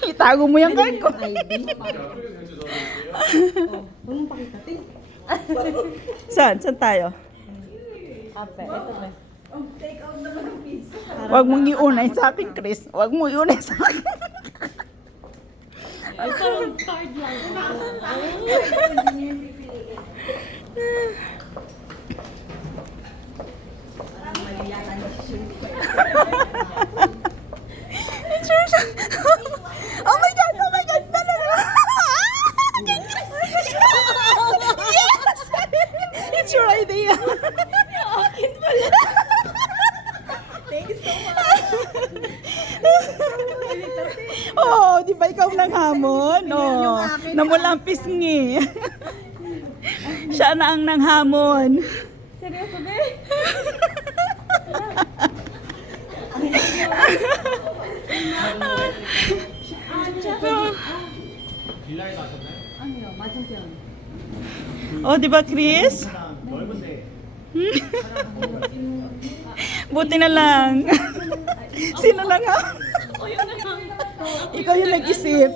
Itago mo yung card ko. Saan? Saan tayo? Huwag mong iunay sa akin, Chris. Huwag mong iunay sa akin. Ay, parang card lang. Oh my God! Oh my God! No, no, no. Yes! It's your idea. Thank you so much. Oh, di ba ikaw nang hamon? Oh, namulang pisngi. Siya na ang nanghamon. Seryoso, be? 아니요, 맞은편. Oh, di ba, Chris? Buti na lang. Sino lang ha? Ikaw yung nag-isip.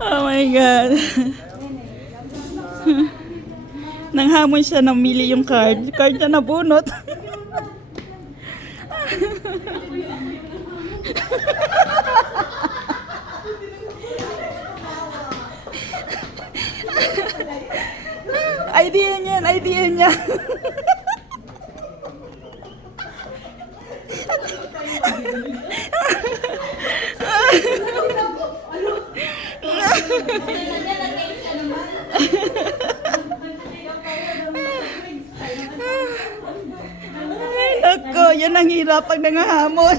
Oh my God. Nanghamon siya, namili yung card. Card niya nabunot. Idea niya yan, idea niya. Ay, nako, yan ang hirap pag nangahamon.